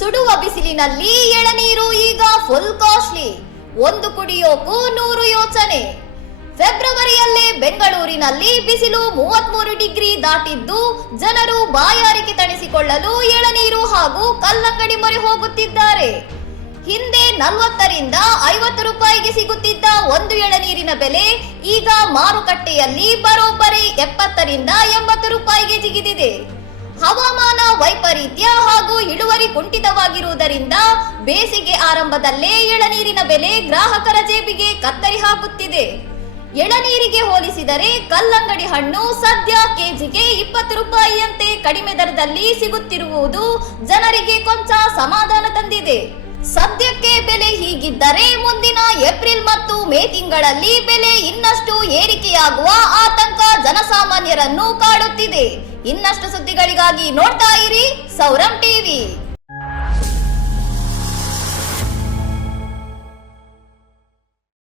ಸುಡುವ ಬಿಸಿಲಿನಲ್ಲಿ ಎಳನೀರು ಈಗ ಫುಲ್ ಕಾಸ್ಟ್ಲಿ. ಒಂದು ಕುಡಿಯೋಕು 100 ಯೋಚನೆ. ಫೆಬ್ರವರಿಯಲ್ಲೇ ಬೆಂಗಳೂರಿನಲ್ಲಿ ಬಿಸಿಲು 33 ಡಿಗ್ರಿ ದಾಟಿದ್ದು ಜನರು ಬಾಯಾರಿಕೆ ತಣಿಸಿಕೊಳ್ಳಲು ಎಳನೀರು ಹಾಗೂ ಕಲ್ಲಂಗಡಿ ಮೊರೆ ಹೋಗುತ್ತಿದ್ದಾರೆ. ಹಿಂದೆ 40 ರಿಂದ 50 ರೂಪಾಯಿಗೆ ಸಿಗುತ್ತಿದ್ದ ಒಂದು ಎಳನೀರಿನ ಬೆಲೆ ಈಗ ಮಾರುಕಟ್ಟೆಯಲ್ಲಿ ಬರೋಬ್ಬರಿ 70 ರಿಂದ 80 ರೂಪಾಯಿಗೆ ಜಿಗಿದಿದೆ. ಹವಾಮಾನ ವೈಪರೀತ್ಯ ಹಾಗೂ ಇಳುವರಿ ಕುಂಠಿತವಾಗಿರುವುದರಿಂದ ಬೇಸಿಗೆ ಆರಂಭದಲ್ಲೇ ಎಳನೀರಿನ ಬೆಲೆ ಗ್ರಾಹಕರ ಜೇಬಿಗೆ ಕತ್ತರಿ ಹಾಕುತ್ತಿದೆ. ಎಳನೀರಿಗೆ ಹೋಲಿಸಿದರೆ ಕಲ್ಲಂಗಡಿ ಹಣ್ಣು ಸದ್ಯ ಕೆಜಿಗೆ 20 ರೂಪಾಯಿಯಂತೆ ಕಡಿಮೆ ದರದಲ್ಲಿ ಸಿಗುತ್ತಿರುವುದು ಜನರಿಗೆ ಕೊಂಚ ಸಮಾಧಾನ ತಂದಿದೆ. ಸದ್ಯಕ್ಕೆ ಬೆಲೆ ಹೀಗಿದ್ದರೆ ಮುಂದಿನ ಏಪ್ರಿಲ್ ಮತ್ತು ಮೇ ತಿಂಗಳಲ್ಲಿ ಬೆಲೆ ಇನ್ನಷ್ಟು ಏರಿಕೆಯಾಗುವ ಆತಂಕ ಜನಸಾಮಾನ್ಯರನ್ನು ಕಾಡುತ್ತಿದೆ. ಇನ್ನಷ್ಟು ಸುದ್ದಿಗಳಿಗಾಗಿ ನೋಡ್ತಾ ಇರಿ ಸೌರಂ ಟಿವಿ.